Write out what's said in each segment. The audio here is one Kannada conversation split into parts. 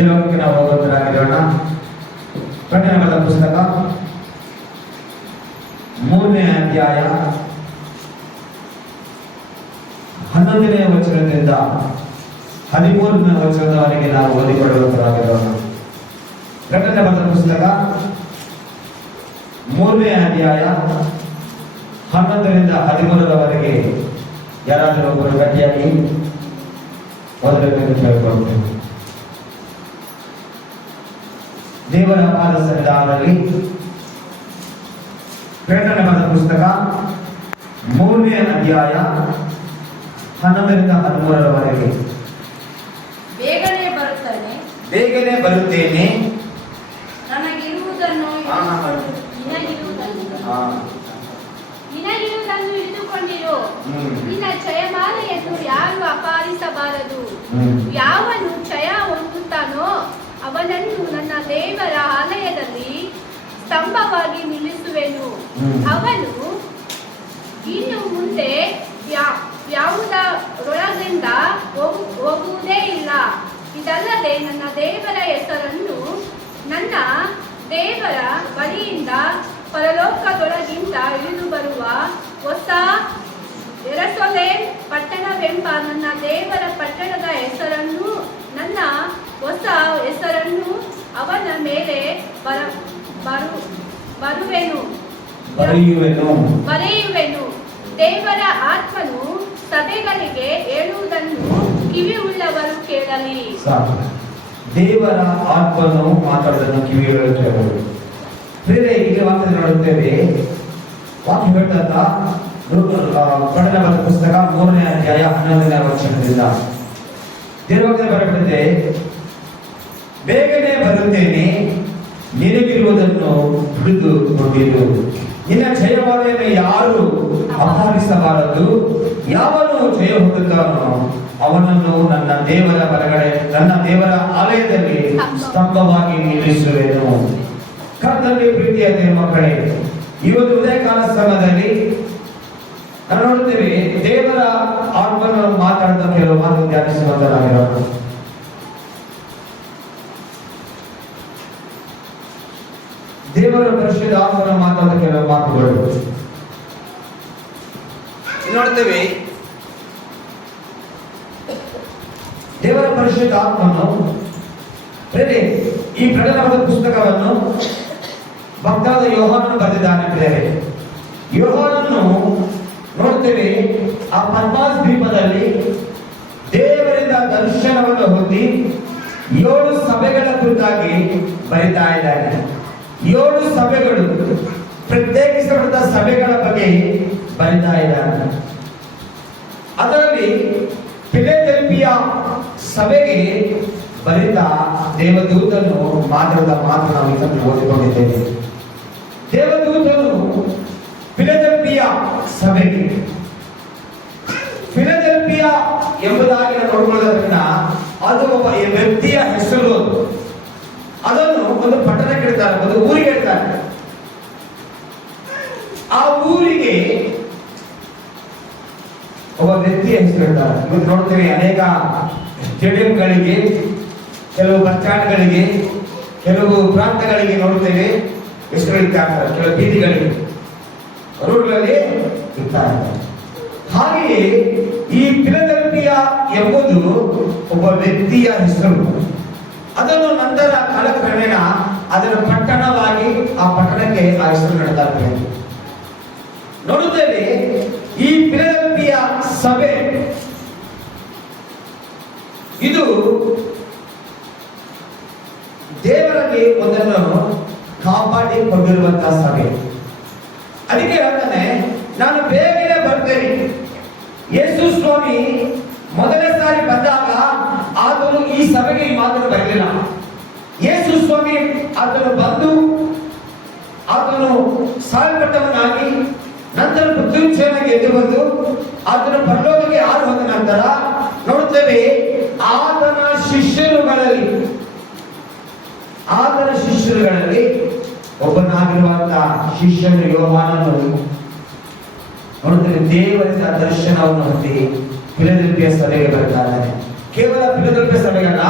ದಿನಕ್ಕೆ ನಾವು ಹೋಗೋದರಾಗಿರೋಣ. ಪ್ರಕಟಣೆಗಳ ಪುಸ್ತಕ 3ನೇ ಅಧ್ಯಾಯ 11ನೇ ವಚನದಿಂದ 13ನೇ ವಚನದವರೆಗೆ ನಾವು ಓದಿಕೊಳ್ಳುವಂತರಾಗಿರೋಣ. ಪ್ರಕಟಣೆಗಳ ಪುಸ್ತಕ 3ನೇ ಅಧ್ಯಾಯ 11ರಿಂದ 13ರವರೆಗೆ ಯಾರಾದರೂ ಒಬ್ಬರು ಗಟ್ಟಿಯಾಗಿ ಓದಬೇಕೆಂದು ಕೇಳಿಕೊಳ್ಳುತ್ತೇನೆ. ದೇವರ ಪಾದ ಸನ್ನಿಧಾನದಲ್ಲಿ ಪ್ರಕಟಣೆಗಳ ಪುಸ್ತಕ 3ನೇ ಅಧ್ಯಾಯ 11ರಿಂದ 13ರವರೆಗೆ. ಬೇಗನೆ ಬರುತ್ತೇನೆ, ನನಗಿರುವುದನ್ನು ನಿನಗಿರುವುದನ್ನು ಇಟ್ಟುಕೊಂಡಿರು. ನಿನ್ನ ಜಯಮಾಲೆಯನ್ನು ಯಾರು ಅಪಹರಿಸಬಾರದು. ಯಾವನು ಜಯ ಹೊಂದುತ್ತಾನೋ ಅವನನ್ನು ನನ್ನ ದೇವರ ಆಲಯದಲ್ಲಿ ಸ್ತಂಭವಾಗಿ ನಿಲ್ಲಿಸುವೆನು. ಅವನು ಇನ್ನು ಮುಂದೆ ಯಾವುದರೊಳಗಿಂದ ಹೋಗುವುದೇ ಇಲ್ಲ. ಇದಲ್ಲದೆ ನನ್ನ ದೇವರ ಹೆಸರನ್ನು ನನ್ನ ದೇವರ ಬಳಿಯಿಂದ ಪರಲೋಕದೊಳಗಿಂದ ಇಳಿದು ಬರುವ ಹೊಸ ಯೆರೂಸಲೇಮ್ ಪಟ್ಟಣವೆಂಬ ನನ್ನ ದೇವರ ಪಟ್ಟಣದ ಹೆಸರನ್ನು, ನನ್ನ ಹೊಸ ಹೆಸರನ್ನು ಅವನ ಮೇಲೆ ಬರೆಯುವೆನು. ದೇವರ ಆತ್ಮನು ಸಭೆಗಳಿಗೆ ಹೇಳುವುದನ್ನು ಕಿವಿ ಉಳ್ಳವರು ಕೇಳಲಿ. ದೇವರ ಆತ್ಮನು ಮಾತಾಡೋದನ್ನು ಕಿವಿಗಳು ಕೇಳಲಿ. ಬೇರೆ ಈಗ ವಾಕ್ಯ ನೋಡುತ್ತೇವೆ. ವಾಕ್ಯ ಹೇಳ್ತಾ ಪ್ರಕಟಣೆಗಳ ಪುಸ್ತಕ 3ನೇ ಅಧ್ಯಾಯ 11ನೇ ವಚನದಿಂದ ದೇವರ ಬರೆದಿದೆ, ಬೇಗನೆ ಬರುತ್ತೇನೆ, ನಿನಗಿರುವುದನ್ನು ಹಿಡಿದುಕೊಂಡಿರು. ನಿನ್ನ ಜಯಮಾಲೆಯನ್ನು ಯಾರು ಅಪಹರಿಸಬಾರದು. ಯಾವನು ಜಯ ಹೊಂದುತ್ತಾನೋ ಅವನನ್ನು ನನ್ನ ದೇವರ ಬಲಗಡೆ, ನನ್ನ ದೇವರ ಆಲಯದಲ್ಲಿ ಸ್ತಂಭವಾಗಿ ನಿಲ್ಲಿಸುವೆನು. ಕರ್ತನಲ್ಲಿ ಪ್ರೀತಿಯ ದೇವ ಮಕ್ಕಳೇ, ಇವತ್ತು ಉದಯಕಾಲ ಸಮಯದಲ್ಲಿ ನಾವು ನೋಡುತ್ತೇವೆ ದೇವರ ಆತ್ಮನು ಮಾತಾಡಿದ ಕೆಲವು ಮಾತು ಧ್ಯಾನಿಸುವಂತರಾಗಿರೋಣ. ದೇವರ ಪರಿಶುದ್ಧ ಆತ್ಮನ ಮಾತಾಡಿದ ಕೆಲವು ಮಾತುಗಳು ನೋಡ್ತೇವೆ. ದೇವರ ಪರಿಶುದ್ಧ ಆತ್ಮನು ಈ ಪ್ರಕಟಣೆಗಳ ಪುಸ್ತಕವನ್ನು ಭಕ್ತರಾದ ಯೋಹಾನನು ಬರೆದಿದ್ದಾನೆ. ಪ್ರೇರೆ ಯೋಹಾನನು ನೋಡ್ತೇವೆ, ಆ ಪದ್ಮಾಸ್ ದ್ವೀಪದಲ್ಲಿ ದೇವರಿಂದ ದರ್ಶನವನ್ನು ಹೊಂದಿ 7 ಸಭೆಗಳ ಕುರಿತಾಗಿ ಬರಿತಾ ಇದ್ದಾನೆ. 7 ಸಭೆಗಳು, ಪ್ರತ್ಯೇಕಿಸಲ್ಪಟ್ಟ ಸಭೆಗಳ ಬಗ್ಗೆ ಬರಿತಾ ಇದ್ದಾನೆ. ಅದರಲ್ಲಿ ಫಿಲಡೆಲ್ಫಿಯ ಸಭೆಗೆ ಬರಿತಾ ದೇವದೂತನು ಮಾತಾಡಿದ ಮಾತು ನಾವು ಇದನ್ನು ಓದಿಕೊಂಡಿದ್ದೇವೆ. ದೇವದೂತನು ಫಿಲಡೆಲ್ಫಿಯ ಸಭೆಗೆ, ಫಿಲಡೆಲ್ಫಿಯ ಎಂಬುದಾಗಿ ನೋಡಿಕೊಳ್ಳೋದ್ರಿಂದ ಅದು ಒಬ್ಬ ವ್ಯಕ್ತಿಯ ಹೆಸರು. ಅದನ್ನು ಒಂದು ಪಟ್ಟಣಕ್ಕೆ ಇಡ್ತಾರೆ, ಒಂದು ಊರಿಗೆ ಇಡ್ತಾರೆ. ಆ ಊರಿಗೆ ಒಬ್ಬ ವ್ಯಕ್ತಿಯ ಹೆಸರು ಇಡ್ತಾರೆ. ಇವತ್ತು ನೋಡ್ತೀವಿ ಅನೇಕ ಸ್ಟೇಡಿಯಂಗಳಿಗೆ, ಕೆಲವು ಬಸ್ ಸ್ಟ್ಯಾಂಡ್ಗಳಿಗೆ, ಕೆಲವು ಪ್ರಾಂತಗಳಿಗೆ ನೋಡ್ತೇವೆ ಹೆಸರುಗಳಿರ್ತಾರೆ. ಕೆಲವು ಬೀದಿಗಳಿಗೆ, ರೋಡ್ಗಳಲ್ಲಿ ಇರ್ತಾರೆ. ಹಾಗೆಯೇ ಈ ಫಿಲಡೆಲ್ಫಿಯ ಎಂಬುದು ಒಬ್ಬ ವ್ಯಕ್ತಿಯ ಹೆಸರು. ಅದನ್ನು ನಂತರ ಕಾಲಕ್ರಮೇಣ ಅದರ ಪಟ್ಟಣವಾಗಿ ಆ ಪಟ್ಟಣಕ್ಕೆ ಆ ಹೆಸರು ನೀಡುತ್ತಾರೆ. ನೋಡುತ್ತೇವೆ ಈ ಫಿಲಡೆಲ್ಫಿಯ ಸಭೆ ಇದು ದೇವರಲ್ಲಿ ಒಂದನ್ನು ಕಾಪಾಡಿಕೊಂಡಿರುವಂತಹ ಸಭೆ. ಅದಕ್ಕೆ ಹೇಳ್ತಾನೆ, ನಾನು ಬೇಗನೆ ಬರ್ತೇನೆ. ಯೇಸು ಸ್ವಾಮಿ ಮೊದಲನೇ ಸಾರಿ ಬಂದಾಗ ಆತನು ಈ ಸಭೆಗೆ ಈ ಮಾತನ್ನು ಬರಲಿಲ್ಲ. ಯೇಸು ಸ್ವಾಮಿ ಆತನು ಬಂದು ಆತನು ಸಾಲ್ಪಟ್ಟವನಾಗಿ ನಂತರ ಮೃತ್ಯುಂಜಯನಾಗಿ ಎದ್ದು ಬಂದು ಆತನ ಪರಲೋಕಕ್ಕೆ ಆರು ಹೋದ ನಂತರ ನೋಡುತ್ತೇವೆ ಆತನ ಶಿಷ್ಯರುಗಳಲ್ಲಿ ಒಬ್ಬನಾಗಿರುವಂತಹ ಶಿಷ್ಯನು ಯೋಹಾನನು ನೋಡುತ್ತೇವೆ ದೇವರಿಂದ ದರ್ಶನವನ್ನು ಹೊಂದಿ ಫಿಲಡೆಲ್ಫಿಯ ಸಭೆಗೆ ಬರ್ತಾನೆ. ಕೇವಲ ಫಿಲದೆಲ್ಫಿಯ ಸಭೆಗಲ್ಲ,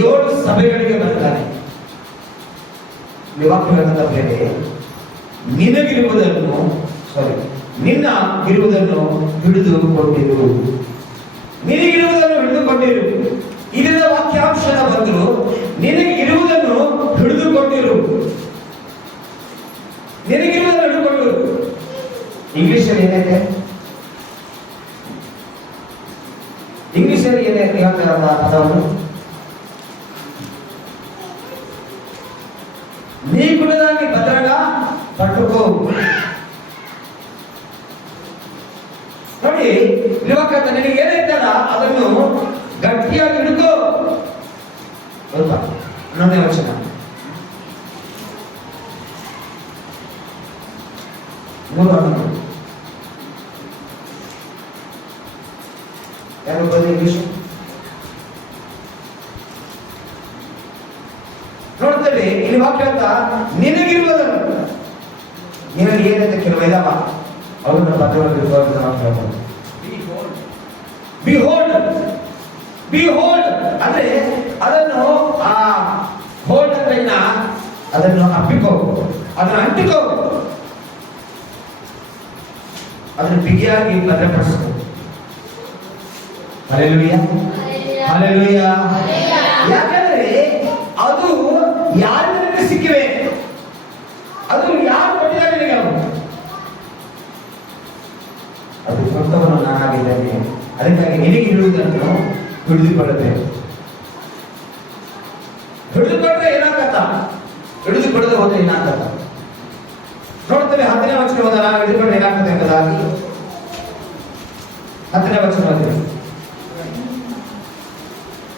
7 ಸಭೆಗಳಿಗೆ ಬರ್ತಾನೆ. ವಾಕ್ಯಗಳಂತ ಬೇರೆ, ನಿನಗಿರುವುದನ್ನು ನಿನ್ನ ಇರುವುದನ್ನು ಹಿಡಿದುಕೊಂಡಿರು, ನಿನಗಿರುವುದನ್ನು ಹಿಡಿದುಕೊಂಡಿರು. ಇದರಿಂದ ವಾಕ್ಯಾಂಶನ ಬಂದ್ರು, ನಿನಗೆ ಇರುವುದನ್ನು ಹಿಡಿದುಕೊಂಡಿರು, ನಿನಗಿರುವುದನ್ನು ಹಿಡಿದುಕೊಂಡಿರು. ಇಂಗ್ಲಿಷಲ್ಲಿ ಏನೈತೆ? ಇಂಗ್ಲಿಷಲ್ಲಿ ಏನೇ ಹೇಳ್ತಾರಲ್ಲ ಪದವನ್ನು, నీ గుణదాన్ని భద్రంగా పట్టుకో. ನೋಡಿ, ಇವಾಗ ನಿನಗೆ ಏನೈತಲ್ಲ ಅದನ್ನು ಗಟ್ಟಿಯಾಗಿ ಹಿಡ್ಕೋ. ಸ್ವಲ್ಪ 11ನೇ ವಚನ, ಯಾರು ಬಂದು ಇಂಗ್ಲಿಷ್ ನೋಡ್ತೇವೆ. ಇಲ್ಲಿ ವಾಕ್ಯ ಅಂತ ನಿನಗಿರುವುದನ್ನು, ನಿನಗೆ ಏನಂತ ಕೆಲವು ಇದಾವ ಅವನ್ನ ಪದವನ್ನು ಬಿಹೋಲ್ಡ್ ಅಂದ್ರೆ ಅದನ್ನು ಹೋಲ್ಡ್ ಅಂದ್ರೆ ಅದನ್ನು ಅಪ್ಪಿಕೋ, ಅದನ್ನು ಅಂಟಿಕೋ, ಅದನ್ನು ಬಿಗಿಯಾಗಿ ಭದ್ರಪಡಿಸ್ಕೋ. Hallelujah, hallelujah. ಯಾಕಂದ್ರೆ ಅದು ಯಾರಿಂದ ಸಿಕ್ಕಿವೆ, ಅದು ಯಾರು ಕೊಟ್ಟಿದ್ದಾರೆ ನಿನಗೆ, ಅದು ಸ್ವಂತವನ್ನು ನಾನಾಗಿದ್ದೇನೆ. ಅದಕ್ಕಾಗಿ ನಿನಗೆ ಇರುವುದನ್ನು ಹಿಡಿದುಕೊಳ್ಳಬೇಕು. ಹಿಡಿದುಕೊಂಡ್ರೆ ಏನಾಗತ್ತ, ಹಿಡಿದುಕೊಳ್ಳದೆ ಹೋದ್ರೆ ಏನಾಗತ್ತ ನೋಡ್ತೇವೆ. 10ನೇ ವಚನ ಹೋದಾಗ ಹಿಡಿದುಕೊಂಡ್ರೆ ಏನಾಗ್ತದೆ ಎಂಬುದಾಗಿ 10ನೇ ವಚನ ಓದಿದೆ.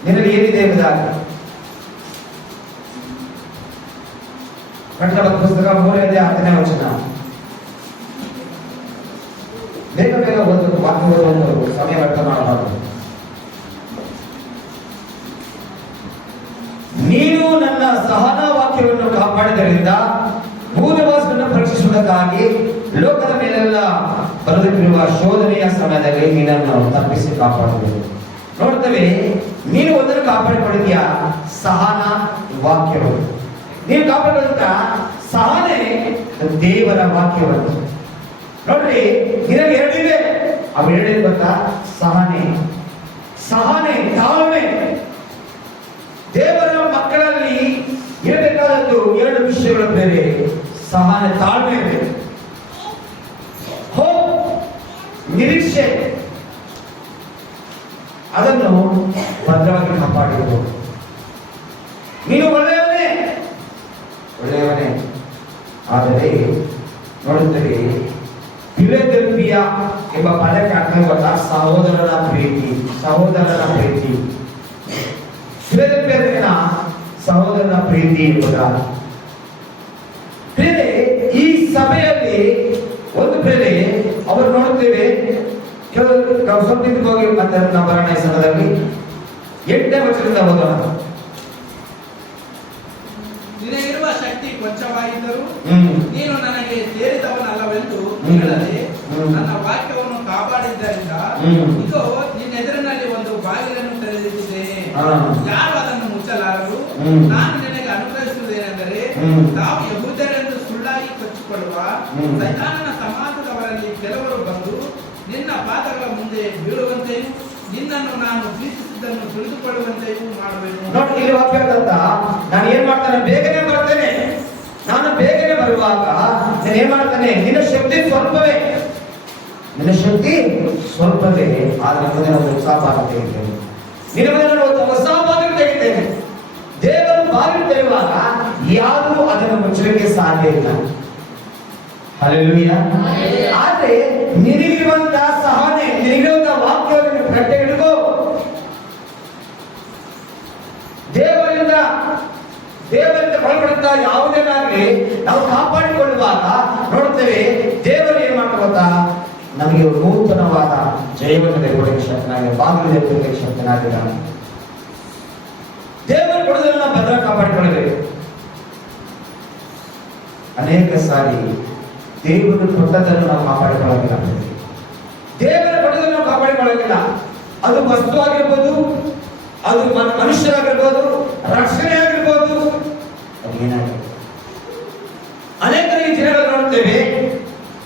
ನಿನ್ನಲ್ಲಿ ಏನಿದೆ ಎಂಬುದಾಗಿ ಕಟ್ಟಡ ಪುಸ್ತಕ 3ನೇ 10ನೇ ವಚನ. ಬೇಗ ಬೇಗ ಓದಬೇಕು, ವಾಕ್ಯ ಓದುವಂಥವ್ರು ಸಮಯ ವ್ಯರ್ಥ ಮಾಡಬಾರದು. ನೀನು ನನ್ನ ಸಹನ ವಾಕ್ಯವನ್ನು ಕಾಪಾಡಿದ್ದರಿಂದ ಭೂನಿವಾಸವನ್ನು ಪರೀಕ್ಷಿಸುವುದಕ್ಕಾಗಿ ಲೋಕದ ಮೇಲೆಲ್ಲ ಬರೆದಿರುವ ಶೋಧನೆಯ ಸಮಯದಲ್ಲಿ ನೀನನ್ನು ತಪ್ಪಿಸಿ ಕಾಪಾಡಬೇಕು. ನೋಡ್ತೇವೆ, ನೀನು ಒಂದನ್ನು ಕಾಪಾಡಿಕೊಂಡಿದ್ಯಾ, ಸಹನ ವಾಕ್ಯವನ್ನು ನೀನು ಕಾಪಾಡಿಕೊಂಡ. ಸಹನೆ ದೇವರ ವಾಕ್ಯವನ್ನು ನೋಡ್ರಿ, ಇದರಲ್ಲಿ 2 ಇವೆ. ಅವು 2 ಗೊತ್ತಾ? ಸಹನೆ, ತಾಳ್ಮೆ. ದೇವರ ಮಕ್ಕಳಲ್ಲಿ ಇರಬೇಕಾದದ್ದು 2 ವಿಷಯಗಳು ಬೇರೆ, ಸಹನೆ, ತಾಳ್ಮೆ. ನಿರೀಕ್ಷೆ, ಅದನ್ನು ಭದ್ರವಾಗಿ ಕಾಪಾಡಬೇಕು. ನೀನು ಒಳ್ಳೆಯವನೇ, ಆದರೆ ನೋಡುತ್ತೇವೆ ಫಿಲದೆಲ್ಫಿಯ ಎಂಬ ಪದಕ್ಕೆ ಅರ್ಥ ಗೊತ್ತಾ? ಸಹೋದರನ ಪ್ರೀತಿ. ಫಿಲದೆಲ್ಫಿಯ ಸಹೋದರನ ಪ್ರೀತಿ ಎಂಬುದಾಗಿ. ಈ ಸಭೆಯಲ್ಲಿ ಒಂದು ಬೇರೆ ಅವರು ನೋಡುತ್ತೇವೆ. ಕೆಲವು ಸ್ವಲ್ಪ ಹೋಗಿ ಮತ್ತೆ ನಾವು ಬರೋಣ. ಈ ಸಮಯದಲ್ಲಿ 8ನೇ ವಚನದಿಂದ ಓದೋಣ. ನಿನಗಿರುವ ಶಕ್ತಿ ಕೊಂಚವಾಗಿದ್ದರೂ ನೀನು ನನಗೆ ಸೇರಿದವನಲ್ಲವೆಂದು ಹೇಳದೆ ನನ್ನ ವಾಕ್ಯವನ್ನು ಕಾಪಾಡಿದ್ದರಿಂದ ಇದು ನಿನ್ನೆದುರಿನಲ್ಲಿ ಒಂದು ಬಾಗಿಲನ್ನು ತೆರೆದಿದ್ದೇನೆ, ಯಾರು ಅದನ್ನು ಮುಚ್ಚಲಾರರು. ನಾನು ನಿನಗೆ ಅನುಗ್ರಹಿಸುವುದೇನೆಂದರೆ, ತಾವು ಯಹೂದ್ಯರೆಂದು ಸುಳ್ಳಾಗಿ ಕೊಚ್ಚಿಕೊಳ್ಳುವ ಸೈತಾನನ ಸಮಾಜದವರಲ್ಲಿ ಕೆಲವರು ಬಂದು ನಿನ್ನ ಪಾದಗಳ ಮುಂದೆ ಬೀಳುವಂತೆಯೂ ನಿನ್ನನ್ನು ನಾನು ಪ್ರೀತಿಸಿದ್ದನ್ನು ತಿಳಿದುಕೊಳ್ಳುವಂತೆಯೂ ಮಾಡಬೇಕು. ನೋಡಿ, ಇಲ್ಲಿ ವಾಕ್ಯ ಅಂತ ನಾನು ಏನ್ ಮಾಡ್ತಾನೆ, ಬೇಗನೆ ಬರ್ತೇನೆ. ನಾನು ಬೇಗನೆ ಬರುವಾಗ ನಾನು ಏನ್ ಮಾಡ್ತಾನೆ, ನಿನ್ನ ಶಕ್ತಿ ಸ್ವಲ್ಪವೇ, ಆದ್ರೆ ಮುಂದೆ ಒಂದು ಉತ್ಸಾಹ ತೆಗಿತೇನೆ, ನಿನ್ನ ಮುಂದೆ ಒಂದು ಹೊಸ ಬಾಗಿಲು ತೆಗಿತೇನೆ. ದೇವರು ಬಾಗಿಲು ತೆರೆಯುವಾಗ ಯಾರು ಅದನ್ನು ಮುಚ್ಚಲಿಕ್ಕೆ ಸಾಧ್ಯ ಇಲ್ಲ. ಹಲ್ಲೆಲೂಯಾ. ಆದ್ರೆ ನಿನಗಿರುವಂತಹ ಸಹನೆ, ನಿನಗಿರುವಂತಹ ವಾಕ್ಯವನ್ನು ಗಟ್ಟಿ ಹಿಡಿದು ದೇವರಿಂದ ಒಳಪಡುತ್ತಾ ಯಾವುದೇನಾಗಲಿ ನಾವು ಕಾಪಾಡಿಕೊಳ್ಳುವಾಗ ನೋಡುತ್ತೇವೆ, ದೇವರು ಏನ್ ಮಾಡ್ತಾ ನಮಗೆ ನೂತನವಾದ ಜಯವನ್ನು ತೆಗೆದುಕೊಳ್ಳಕ್ಕೆ ಶಕ್ತನಾಗಿದೆ, ಬಾಗಿಲು ತೆಗೆದುಕೊಳ್ಳಕ್ಕೆ ಶಕ್ತನಾಗಿದ್ದಾನೆ. ದೇವರು ಕೊಡೋದನ್ನ ಭದ್ರ ಕಾಪಾಡಿಕೊಳ್ಳಬೇಕು. ಅನೇಕ ಸಾರಿ ದೇವರು ಕೊಟ್ಟದನ್ನು ನಾವು ಕಾಪಾಡಿಕೊಳ್ಳೋದಿಲ್ಲ. ದೇವರ ಕೊಟ್ಟದನ್ನು ನಾವು ಕಾಪಾಡಿಕೊಳ್ಳೋದಿಲ್ಲ. ಅದು ವಸ್ತು ಆಗಿರ್ಬೋದು, ಅದು ಮನುಷ್ಯರಾಗಿರ್ಬೋದು, ರಕ್ಷಣೆ ಆಗಿರ್ಬೋದು, ಅದು ಏನಾಗಿದೆ. ಅನೇಕ ಈ ದಿನಗಳು ನೋಡ್ತೇವೆ,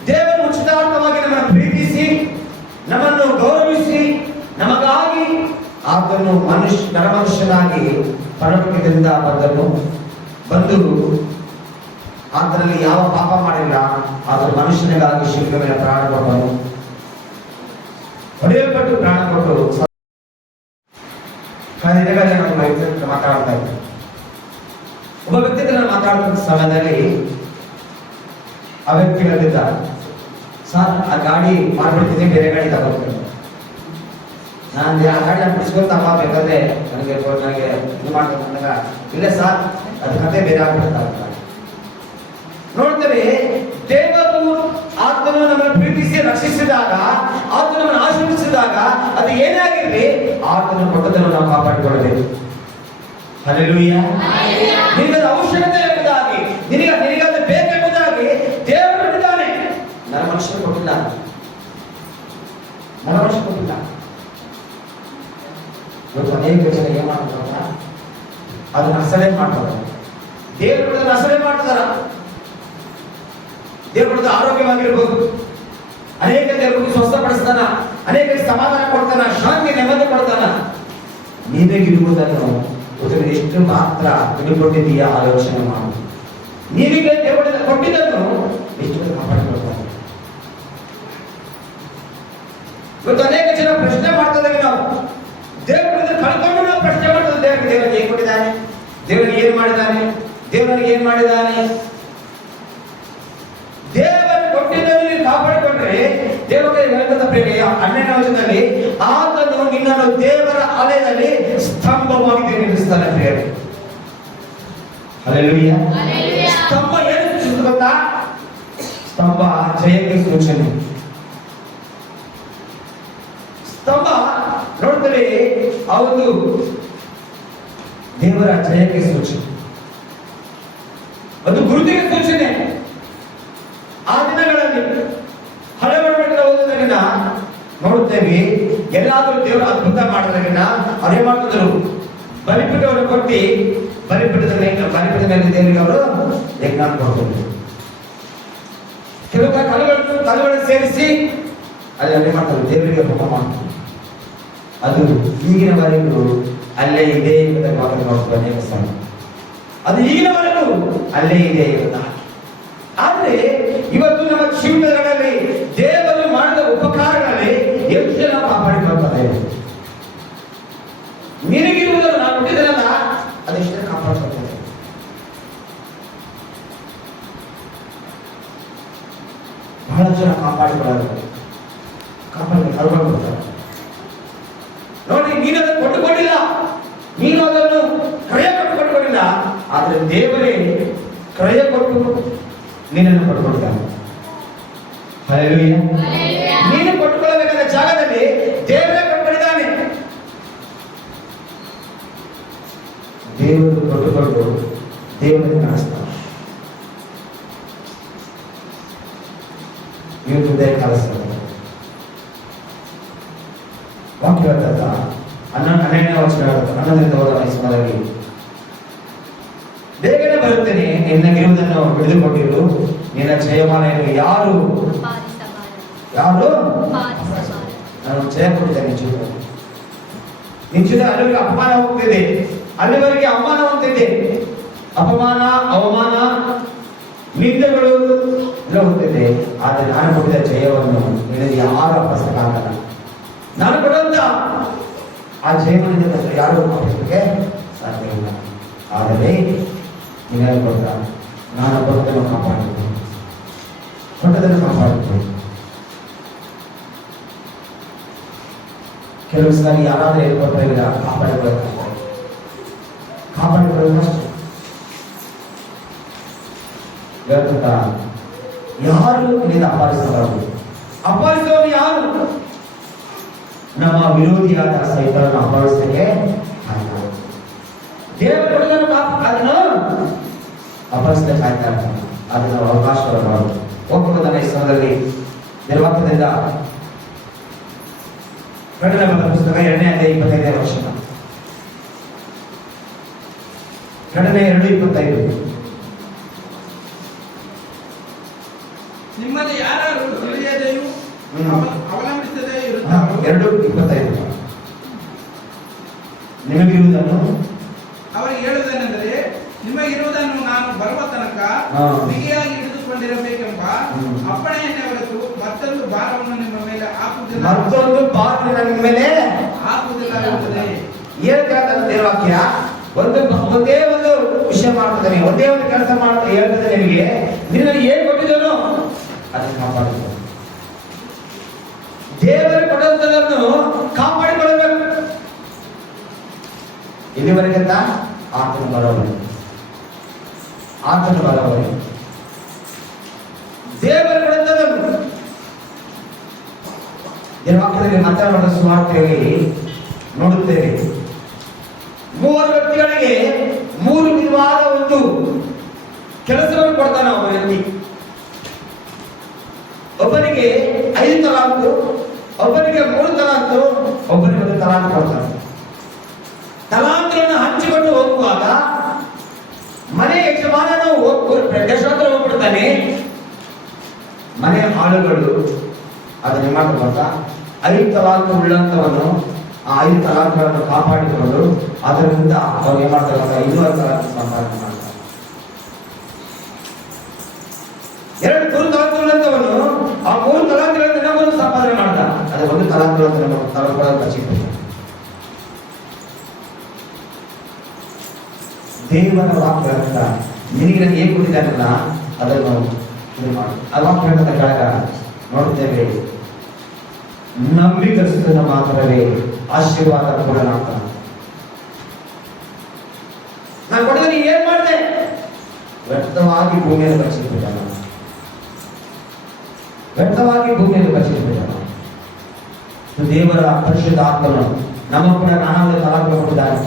ದೇವರು ಉಚಿತಾರ್ಥವಾಗಿ ನಮ್ಮನ್ನು ಪ್ರೀತಿಸಿ, ನಮ್ಮನ್ನು ಗೌರವಿಸಿ, ನಮಗಾಗಿ ಆತನು ನರಮನುಷ್ಯನಾಗಿ ಪರಲೋಕದಿಂದ ಬಂದು ಆತನಲ್ಲಿ ಯಾವ ಪಾಪ ಮಾಡಿಲ್ಲ, ಆತನು ಮನುಷ್ಯನಿಗಾಗಿ ಶಿಲ್ಪೆ ಮೇಲೆ ಪ್ರಾಣ ಕೊಟ್ಟನು, ಹೊಡೆಯಲ್ಪಟ್ಟು ಪ್ರಾಣ ಕೊಟ್ಟು ಮಾತಾಡ್ತಾ ಇದ್ದೆ. ಒಬ್ಬ ವ್ಯಕ್ತಿ ನಾನು ಮಾತಾಡ್ತಿದ್ದ ಸಮಯದಲ್ಲಿ ಆ ವ್ಯಕ್ತಿ ಹೇಳಿದ್ದ, ಸರ್ ಆ ಗಾಡಿ ಮಾಡ್ಬಿಡ್ತೀನಿ, ಬೇರೆ ಗಾಡಿ ತಗೋತೀನಿ. ನಾನು ಆ ಗಾಡಿ ನಾನು ಬಿಡಿಸ್ಕೊಳ್ತಪ್ಪ, ಬೇಕಾದ್ರೆ ನನಗೆ ಇದು ಮಾಡ್ತೀನಿ ಅಂದಾಗ, ಇಲ್ಲ ಸರ್ ಅದು ಕತೆ ಬೇರೆ ಆಗ್ಬಿಡ್ತಾರೆ. ನೋಡ್ತೇವೆ, ದೇವರು ಆತನು ನಮ್ಮನ್ನು ಪ್ರೀತಿಸಿ ರಕ್ಷಿಸಿದಾಗ, ಆತನು ನಮ್ಮನ್ನು ಆಶೀರ್ವದಿಸಿದಾಗ, ಅದು ಏನೇ ಆಗಿರಲಿ ಆತನು ಕೊಟ್ಟದನ್ನು ನಾವು ಕಾಪಾಡಿಕೊಳ್ಳಬೇಕು. ಹಲ್ಲೆಲೂಯಾ. ನಿನಗೆ ಅವಶ್ಯಕತೆ ಎಂಬುದಾಗಿ, ನಿನಗದು ಬೇಕೆಂಬುದಾಗಿ ದೇವರು ಕೊಟ್ಟಿದ್ದಾನೆ. ನರಮನುಷ್ಯ ಕೊಟ್ಟಿಲ್ಲ, ನರಮನುಷ್ಯ ಕೊಟ್ಟಿಲ್ಲ. ಇವತ್ತು ಅನೇಕ ಜನ ಏನ್ ಮಾಡ್ತಾರ, ಅದನ್ನ ಅಸಲೇ ಮಾಡ್ತಾರ. ದೇವರು ಅಸಲೇ ಮಾಡ್ತಾರ. ದೇವರು ಆರೋಗ್ಯವಾಗಿರ್ಬೋದು, ಅನೇಕ ದೇವರಿಗೆ ಸ್ವಸ್ಥಪಡಿಸ್ತಾನ, ಅನೇಕ ಸಮಾಧಾನ ಕೊಡ್ತಾನ, ಶಾಂತಿ ನೆಮ್ಮದಿ ಕೊಡ್ತಾನ. ನಿನಗಿರುವುದನ್ನು ಎಷ್ಟು ಮಾತ್ರ ತಿಳ್ಕೊಂಡಿದೀಯಾ ಆಲೋಚನೆ ಮಾಡು. ನಿನಗೆ ದೇವರ ಕೊಟ್ಟಿದ್ದನ್ನು ಎಷ್ಟು ಕಾಪಾಡಿಕೊಳ್ತಾನೆ. ಇವತ್ತು ಅನೇಕ ಜನ ಪ್ರಶ್ನೆ ಮಾಡ್ತಿದ್ದೇವೆ ನಾವು, ದೇವರಿಂದ ಕಳ್ಕೊಂಡು ನಾವು ಪ್ರಶ್ನೆ ಮಾಡ್ತೇವೆ, ದೇವರಿಗೆ ಏನ್ ಕೊಟ್ಟಿದ್ದಾನೆ, ದೇವರಿಗೆ ಏನ್ ಮಾಡಿದ್ದಾನೆ, ದೇವರಿಗೆ ಏನ್ ಮಾಡಿದ್ದಾನೆ. ದೇವರು ಕೊಟ್ಟಿದ್ದನ್ನು ಕಾಪಾಡಿಕೊಂಡ್ರೆ, ದೇವರಿಗೆ ಹೇಳಿದ ಪ್ರೇಮೆಯ 12ನೇ ವಚನದಲ್ಲಿ ಆತನು ನಿನ್ನನ್ನು ದೇವರ ಆಲಯದಲ್ಲಿ ಸ್ತಂಭವಾಗಿ ನಿಲ್ಲಿಸ್ತಾನೆ. ಪ್ರೇರೆ ಹಲ್ಲೆಲೂಯಾ. ಸ್ತಂಭ ಏನು ಸೂಚಿಸುತ್ತೆ ಗೊತ್ತಾ? ಸ್ತಂಭ ಜಯಕ್ಕೆ ಸೂಚನೆ. ಸ್ತಂಭ ನೋಡ್ತೇವೆ, ಆ ಒಂದು ದೇವರ ಜಯಕ್ಕೆ ಸೂಚನೆ, ಅದು ಗುರುತಿಗೆ ಸೂಚನೆ. ಆ ದಿನಗಳಲ್ಲಿ ಹಳೆ ಒಡಂಬಡಿಕೆ ಓದೋದ್ರಿಂದ ನೋಡುತ್ತೇವೆ, ಎಲ್ಲಾದರೂ ದೇವರು ಅದ್ಭುತ ಮಾಡೋದ್ರಿಂದ ಅವರೇ ಮಾಡ್ತಿದ್ರು, ಬಲಿಪೀಠವನ್ನು ಕೊಟ್ಟು ಬಲಿಪೀಠದ ಮೇಲೆ ದೇವರಿಗೆ ಅವರು ಯಜ್ಞ ಕೊಡ್ತಿದ್ರು. ಕೆಲವು ಕಲ್ಲುಗಳನ್ನು ಸೇರಿಸಿ ಅಲ್ಲಿ ಅಲ್ಲೇ ಮಾಡ್ತಾರೆ, ದೇವರಿಗೆ ಹೋಮ ಮಾಡ್ತಾರೆ. ಅದು ಈಗಿನವರೆಗೂ ಅಲ್ಲೇ ಇದೆ ಎಂಬುದನ್ನು ನೋಡ್ತಾರೆ ಅನೇಕ ಸ್ಥಳ. ಅದು ಈಗಿನವರೆಗೂ ಅಲ್ಲೇ ಇದೆ ಎಂಬುದಾಗಿ. ಆದ್ರೆ ಇವತ್ತು ನಮ್ಮ ಜೀವಿತಗಳಲ್ಲಿ ದೇವರು ಮಾಡಿದ ಉಪಕಾರಗಳಲ್ಲಿ ಎಷ್ಟು ಜನ ಕಾಪಾಡಿಕೊಳ್ತಾರೆ. ನಿನಗಿರುವುದನ್ನು ನಾನು ಕೊಟ್ಟಿದ್ದಲ್ಲ, ಅದೆಷ್ಟು ಕಾಪಾಡಿಕೊಳ್ತಾರೆ. ಬಹಳ ಜನ ಕಾಪಾಡಿಕೊಳ್ಳೋದು ಕಳ್ಕೊಂಡ್ಬಿಡ್ತಾರೆ. ನೋಡಿ, ನೀನು ಅದನ್ನು ಕೊಟ್ಟುಕೊಂಡಿಲ್ಲ, ನೀನು ಅದನ್ನು ಕ್ರಯ ಕೊಟ್ಟುಕೊಂಡಿಲ್ಲ, ಆದ್ರೆ ದೇವರೇ ಕ್ರಯ ಕೊಟ್ಟು ನೀನನ್ನು ಕೊಟ್ಟುಕೊಳ್ತಾನೆ. ಹಲ್ಲೆಲೂಯಾ. ನೀನು ಕೊಟ್ಟುಕೊಳ್ಳಬೇಕಾದ ಜಾಗದಲ್ಲಿ ದೇವರೇ ಕೊಟ್ಟುಕೊಂಡಿದ್ದಾನೆ. ದೇವರು ಕೊಟ್ಟುಕೊಂಡು ದೇವರನ್ನು ಕಾಣಿಸ್ತಾನೆ. ನೀವು ಹೃದಯ ಕಾಣಿಸ್ತಾರೆ. ವಾಕ್ಯ ಹೇಳ್ತಾ 12ನೇ ವಚನ ಹೇಳ್ತಾ 11ರಿಂದ ವಚನದಲ್ಲಿ, ಬೇಗನೆ ಬರುತ್ತೇನೆ, ನಿನ್ನಗಿರುವುದನ್ನು ಹಿಡಿದುಕೊಂಡಿರು, ನಿನ್ನ ಜಯಮಾನೆಯನ್ನು ಯಾರು ನಾನು ಜಯ ಕೊಟ್ಟಿದ್ದೇನೆ. ನಿನ್ ಜೊತೆ ಅಲ್ಲಿವರೆಗೆ ಅಪಮಾನ ಹೋಗ್ತಿದೆ, ಅಲ್ಲಿವರೆಗೆ ಅವಮಾನ ಹೋಗ್ತಿದೆ, ಅಪಮಾನ, ಅವಮಾನ, ನಿಂದೆಗಳು ಎಲ್ಲ ಹೋಗ್ತಿದೆ. ಆದರೆ ನಾನು ಕೊಟ್ಟಿದ್ದ ಜಯವನ್ನು ನಿನಗೆ ಯಾರು ಅಪಸಕ್ಕಾಗಲ್ಲ. ನಾನು ಕೊಡುವಂತ ಆ ಜಯವನ್ನು ಯಾರು ಮಾಡೋದಕ್ಕೆ ಸಾಧ್ಯವಿಲ್ಲ. ಆದರೆ ನೀನು ಕೊಟ್ಟ, ನಾನು ಕೊಟ್ಟದನ್ನು ಕಾಪಾಡಿಕೊಂಡು ಕೊಟ್ಟದನ್ನು ಕಾಪಾಡಿಕೊಂಡು. ಕೆಲವು ಸಾರಿ ಯಾರಾದ್ರೂ ಹೇಳ್ಕೊಟ್ಟಿಲ್ಲ, ಕಾಪಾಡಿಕೊಳ್ಳೋದು ಅಷ್ಟೇ. ಹೇಳ್ತಾ ಯಾರು ನಿನ್ನಿಂದ ಅಪಹರಿಸಬಾರದು. ಅಪಹರಿಸುವವನು ಯಾರು? ನಮ್ಮ ವಿರೋಧಿಯಾದ ಸೈತಾನನ ಅಪಹರಿಸಲಿಕ್ಕೆ ದೇವರು ಕೊಡೋದನ್ನು ಅದನ್ನು ಅಪಹರಿಸಲಿಕ್ಕೆ ಆಯ್ತಾ ಇರ್ತಾನೆ. ಅದನ್ನು ಅವಕಾಶವನ್ನು ಮಾಡೋದು. ಹೋಗ್ಬೋದನ್ನ ಈ ಸ್ಥಳದಲ್ಲಿ ನಿರ್ವಾಹಕದಿಂದ ಪ್ರಕಟಣೆ ಪುಸ್ತಕ 2ನೇ ಅಧ್ಯಾಯ 25ನೇ ವಚನ. ಘಟನೆ 2:25. ನಿಮ್ಮಲ್ಲಿ ಯಾರು ತಿಳಿಯದೆಯೂ ಅವಲಂಬಿಸದೇ ಹಾ, ಇರುತ್ತಾರೋ 2:25. ನಿಮಗಿರುವುದನ್ನು ಅವರಿಗೆ ಹೇಳುವುದೇನೆಂದರೆ, ನಿಮಗಿರುವುದನ್ನು ನಾನು ಬರುವ ತನಕ ಹಾ. ಬಿಗಿಯಾಗಿ ಹಿಡಿದುಕೊಂಡಿರಬೇಕೆಂಬ ಹ್ಮ್. ಅಪ್ಪಣೆಯನ್ನೇ ಹೊರತು ಮತ್ತೊಂದು ಭಾರವನ್ನು ನಿಮ್ಮ ಮೇಲೆ ಹಾಕುವುದಿಲ್ಲ ಮತ್ತೊಂದು ಬಾಗಿಲು ನನ್ನ ಮೇಲೆ ಹಾಕುವುದಿಲ್ಲ ಇರುತ್ತದೆ. ಏನ್ ಹೇಳ್ತಾರೆ ದೇವಾಕ್ಯ? ಒಂದೇ ಒಂದು ವಿಷಯ ಮಾಡ್ತದೆ, ಒಂದೇ ಒಂದು ಕೆಲಸ ಮಾಡ್ತಾ ಹೇಳ್ತದೆ ನಿನಗೆ. ನಿನ್ನನ್ನು ಏನ್ ಕೊಟ್ಟಿದ್ದನು ಅದನ್ನು ಕಾಪಾಡಿಕೊಳ್ಳ. ದೇವರು ಕೊಡುವಂಥದ್ದನ್ನು ಕಾಪಾಡಿಕೊಳ್ಳಬೇಕು. ಇಲ್ಲಿವರೆಗೆ ಆತನ ಬರೋವರೆ, ಆತನ ಬರೋವರೆ ದೇವರು ಕೊಡುವಂಥದ್ದನ್ನು ದೇವಾಕ್ಯದಲ್ಲಿ ಮಾತಾಡುವ ಸುವಾರ್ತೆಯಲ್ಲಿ ನೋಡುತ್ತೇವೆ. 3 ವ್ಯಕ್ತಿಗಳಿಗೆ 3 ವಿಧವಾದ ಒಂದು ಕೆಲಸವನ್ನು ಕೊಡ್ತಾನೆ ಒಬ್ಬ ವ್ಯಕ್ತಿ. ಒಬ್ಬನಿಗೆ 5 ತಲಾಂತು, ಒಬ್ಬನಿಗೆ 3 ತಲಾಂತು, ಒಬ್ಬನಿಗೆ 1 ತಲಾಂತು ಕೊಡ್ತಾನೆ. ತಲಾಂತರನ್ನು ಹಂಚಿಕೊಂಡು ಹೋಗುವಾಗ ಮನೆ ಯಜಮಾನನು ದೇಶಾಂತರ ಹೋಗ್ಬಿಡ್ತಾನೆ. ಮನೆ ಆಳುಗಳು ಅದನ್ನ ಮಾಡ್ತಾ 5 ತಲಾಂತು ಉಳ್ಳಂತವನು ಆ 5 ತಲಾಂತಗಳನ್ನು ಕಾಪಾಡಿಕೊಂಡು ಅದರಿಂದ ಅವ್ರು ಏನ್ ಮಾಡ್ತಾರೆ, 200 ತಲಾಂತು ಸಂಪಾದನೆ ಮಾಡ್ತಾರೆ. 3 ತಲಾಂತು ಉಳ್ಳಂತವನು ಆ 3 ತಲಾಂತಗಳನ್ನು ಇನ್ನೊಬ್ಬರು ಸಂಪಾದನೆ ಮಾಡ್ತಾನೆ. ಅದು 1 ತಲಾಂತಗಳನ್ನು ತಗೊಳ್ಳೋದು ಕಚ್ಚಿಕೊಂಡು ದೇವರ ವಾಕ್ಯ ನಿನಗೆ ನನಗೆ ಏನ್ ಕೊಟ್ಟಿದ್ದಾನಲ್ಲ ಅದನ್ನು ಇದು ಮಾಡಿ. ಆ ವಾಕ್ಯದ ಕೆಳಗ ನೋಡ್ತೇವೆ, ನಂಬಿಕಸ್ತನ ಮಾತ್ರವೇ ಆಶೀರ್ವಾದ ಕೊಡಲಾಗ್ತಾನೆ. ನಾನು ಕೊಡದ ನೀ ಏನ್ ಮಾಡಿದೆ? ವ್ಯರ್ಥವಾಗಿ ಭೂಮಿಯನ್ನು ಬಚ್ಚಿಟ್ಬಿಟ್ಟಾನ, ವ್ಯರ್ಥವಾಗಿ ಭೂಮಿಯನ್ನು ಬಚ್ಚಿಟ್ಬಿಟ್ಟಾನ. ದೇವರ ಪರಿಶುದ್ಧ ಆತ್ಮನು ನಮ್ಮ ಕೂಡ ನಾನಾದ ತಲಾಂತ ಕೊಟ್ಟಿದ್ದಾನೆ.